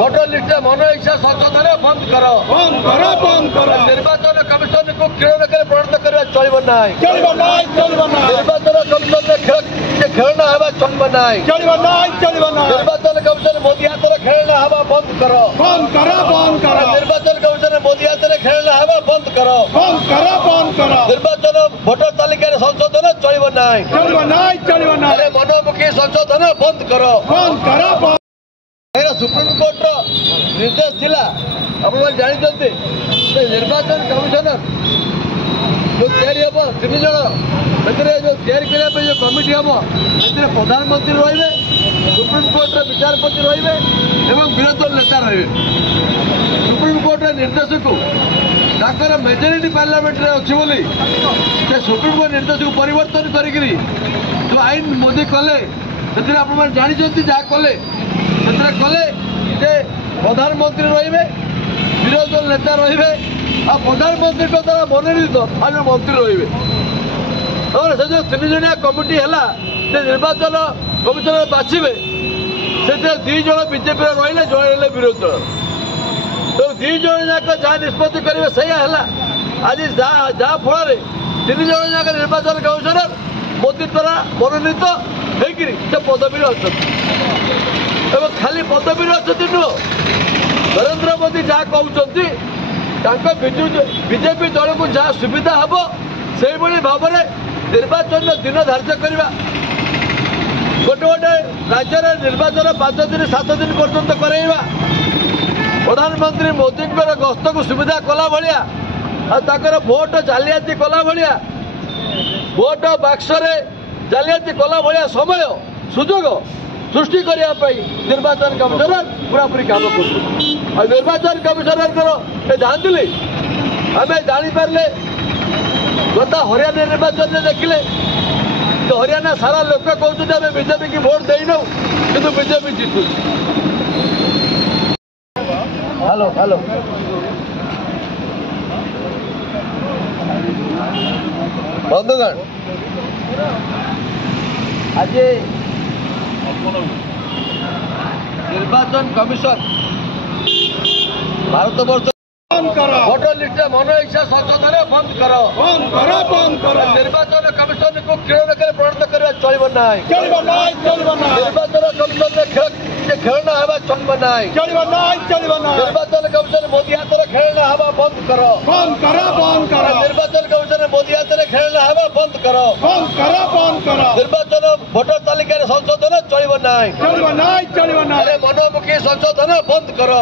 voter লিস্টে মন ইচ্ছা সংশোধন বন্ধ কর নির্বাচন কমিশন को ক্ষীণকালে পরিণত করা চলব না নির্বাচন কমিশন খেলনা হওয়া চলব না নির্বাচন কমিশন মোদি হাতের খেলনা হওয়া বন্ধ কর নির্বাচন কমিশন মোদি হাতের খেলনা হওয়া বন্ধ কর নির্বাচন ভোটর তালিকার সংশোধন চলব না মনোমুখী সংশোধন বন্ধ কর सुप्रीमकोर्ट निर्देश थिला आपण जानते निर्वाचन कमिशनर जो तैयारी हम 3 जन जो तैयारी करने जो कमिटी हम प्रधानमंत्री रे सुप्रीमकोर्ट विचारपति रे विरोधी नेता रे सुप्रीमकोर्ट निर्देश को मेजोरिटी पार्लियामेंट अच्छी बोली सुप्रीमकोर्ट निर्देश को परिवर्तन करी जो आईन मोदी कले आप जानते जहाँ कले कले प्रधानमंत्री रे विरोधी नेता रे प्रधानमंत्री द्वारा मनोनीत अन्य मंत्री रे से जो 3 जनिया कमिटी है निर्वाचन कमिशनर बाछे से 2 जन बीजेपी रही जड़े विरोधी दल तो 2 जन जाक जहाँ निष्पत्ति करेंगे से आज जहाँ फल 3 जन जाक निर्वाचन कमिशनर मोदी द्वारा मनोनीत होकर पदवी अच्छा खाली पदवी अच्छी नुह नरेंद्र मोदी जहाँ कहते बीजेपी दल को जहाँ सुविधा हम से भाव में निर्वाचन दिन धार्य करवा गोटे गोटे राज्य निर्वाचन 5 दिन 7 दिन पर्यंत करवा प्रधानमंत्री मोदी गस्त को सुविधा कला भाया भोट जालियाती कला भाया भोट बाक्स जालियाती कला भाया समय सुजोग सृष्टि करने निर्वाचन कमिशनर पूरापूरी काम कर निर्वाचन कमिशनर जानते आम जापारे गत हरियाणा निर्वाचन में देखिले तो हरियाणा सारा लोक कहते आम बीजेपी की भोट देनौ कि बीजेपी जीतु हेलो हेलो बंधुगण आज निर्वाचन कमिशन भारत वर्ष भोटर लिस्ट मन इच्छा संशोधन बंद कर निर्वाचन कमिशन को क्षीणकाले परिणत करा चलब ना निर्वाचन कमिशन खेलना हवा चलब ना निर्वाचन कमिशन मोदी हाथ खेलना हवा बंद कर निर्वाचन कमिशन मोदी हाथ खेलना हवा बंद कर निर्वाचन भोटर तालिकार संशोधन चलब ना मनोमुखी संशोधन बंद कर